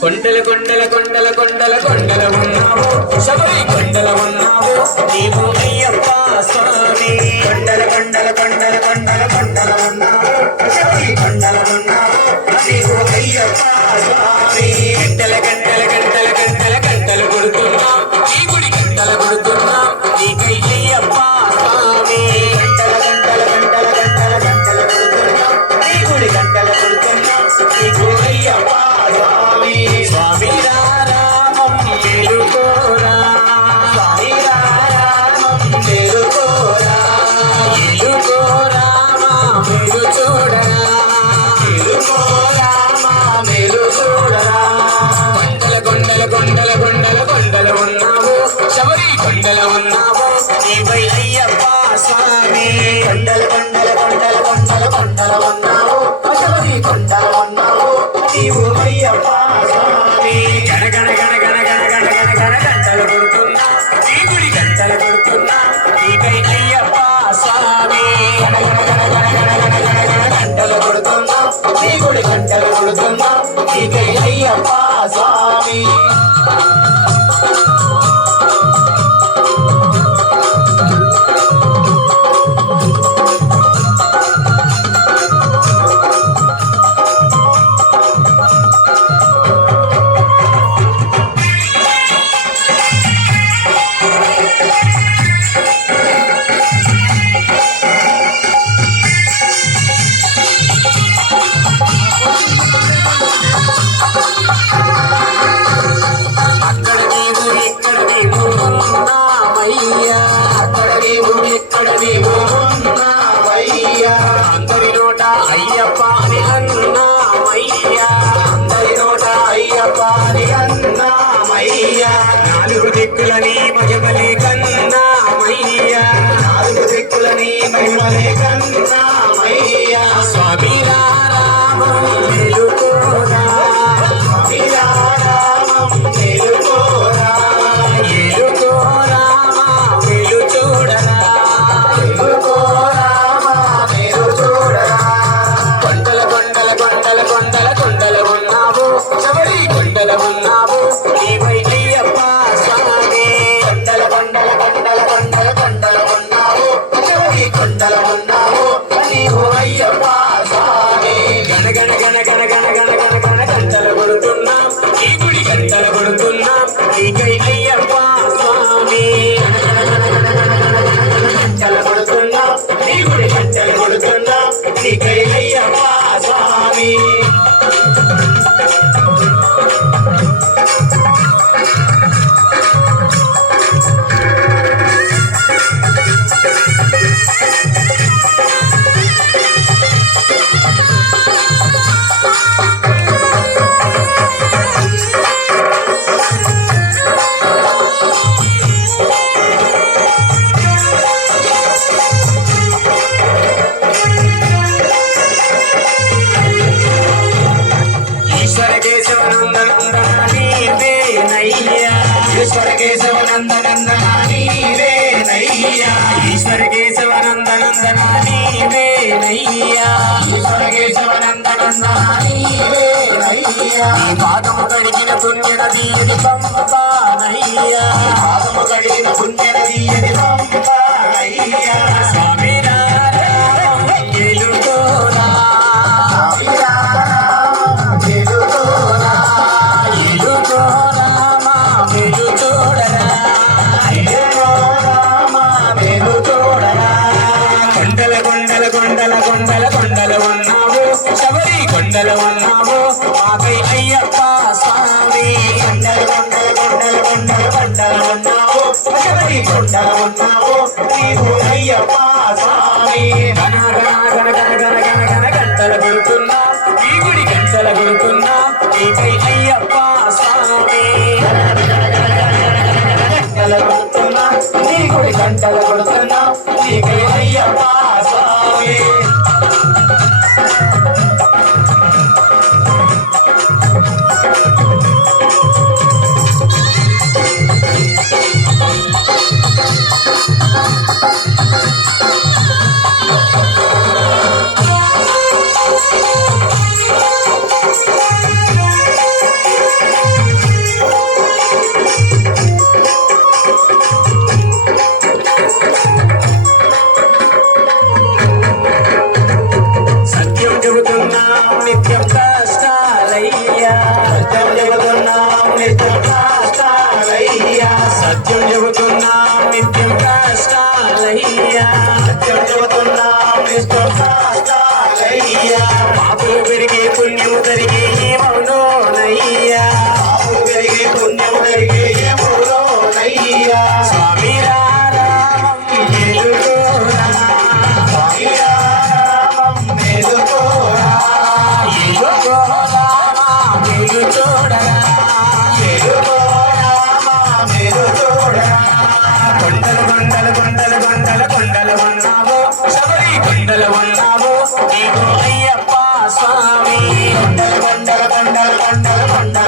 కొండల కొండల కొండల కొండల కొండల ఉన్నావు శబరి కొండల ఉన్నావు నీవు అయ్యప్ప స్వామి కొండల కొండల కొండల కొండల కొండల ఉన్నావు శబరి కొండల ఉన్నావు నీవు అయ్యప్ప స్వామి గంటల గంటల గంటల గంటల గంటలు కొడుతున్నాం ఈ గుడి గంటలు కొడుతున్నాం నీకై అయ్యప్ప స్వామి గంటల గంటల గంటల గంటల గంటలు కొడుతున్నాం ఈ గుడి గంటలు కొడుతున్నాం నీకు అయ్యప్ప స్వామి స్వామి రామం మేలుకోరా స్వామి రామం మేలుకోరా మేలుకోరా మేలు చూడరా మేలుకోరా మేలు చూడరా కొండల కొండల కొండల కొండల కొండల ఉన్నావు శబరి కొండల ఉన్నావు నీపై అయ్యప్ప స్వామి కొండల కొండల కొండల కొండల కొండల ఉన్నావు శబరి కొండల ఉన్నావు నీవు అయ్యప్ప స్వామి గణ గణ గణ గణ గణ గణ గణ గణ గంటలు కొడుతున్నా ఈ గుడి గంటలు కొడుతున్నా నీకై అయ్యప్ప స్వామి గణ గణ గణ గణ గణ గణ గణ గణ గంటలు కొడుతున్నా ఈ గుడి గంటలు కొడుతున్నా నీకై అయ్యప్ప స్వామి అందరి నోట అయ్యప్ప అని అన్నామయ్యా అందరి నోట అయ్యప్ప అని అన్నామయ్యా నాలుగు దిక్కులని మహిమలే కన్నామయ్యా నాలుగు దిక్కులని మహిమలే కన్నామయ్యా స్వామి రామం మేలుకోరా స్వామి రామం మేలుకోరా ఏలుకోరా మేలు చూడరా ఏలుకోరా మేలు చూడరా కొండల కొండల కొండల కొండల కొండల ఉన్నావు శబరి కొండల ఉన్నావు నీవై అయ్యప్ప స్వామి కొండల కొండల కొండల కొండల కొండల ఉన్నావు శబరి కొండల ఉన్నావు నీవు అయ్యప్ప స్వామి గణ గణ గణ గణ గణ గణ గణ గణ గంటలు కొడుతున్నాం ఈ గుడి గంటలు కొడుతున్నాం నీకై అయ్యప్ప స్వామి గంటలు కొడుతున్నాం నీ గుడి గంటలు కొడుతున్నాం నీకై అయ్యప్ప స్వామి ఈశ్వర కేశవ నందనందన నీవేనయ్యా ఈశ్వర కేశవ నందనందన నీవేనయ్యా ఈశ్వర కేశవ నందనందన నీవేనయ్యా పాదము కడిగిన పుణ్య నది ఇది పంపానయ్యా పాదము కడిగిన పుణ్య నది ఇది పంపానయ్యా స్వామి రామం మేలుకోరా స్వామి రామం మేలుకోరా ఏలుకోరా మేలు చూడరా మేలు చూడరా కొండల కొండల కొండల కొండల కొండల ఉన్నావు శబరి కొండల ఉన్నావు మాకై అయ్యప్ప స్వామి కొండల కొండల కొండల కొండల కొండల ఉన్నావు శబరి కొండల ఉన్నావు నీవు అయ్యప్ప స్వామి గణ గణ గణ గణ గణ గణ గణ గంటలు కొడుతున్నా ఈ గుడి గంటలు కొడుతున్నా నీకై అయ్యప్ప స్వామి గంటలు కొడుతున్నా నీ గుడి గంటలు కొడుతున్నా నీకై అయ్యప్ప స్వామి మీరు చూడరా మీరు చూడరా కొండలు కొండలు కొండలు కొండలు కొండలు ఉన్నావు శబరి కొండలు ఉన్నావు నీకు అయ్యప్ప స్వామి కొండలు కొండలు కొండలు కొండలు కొండలు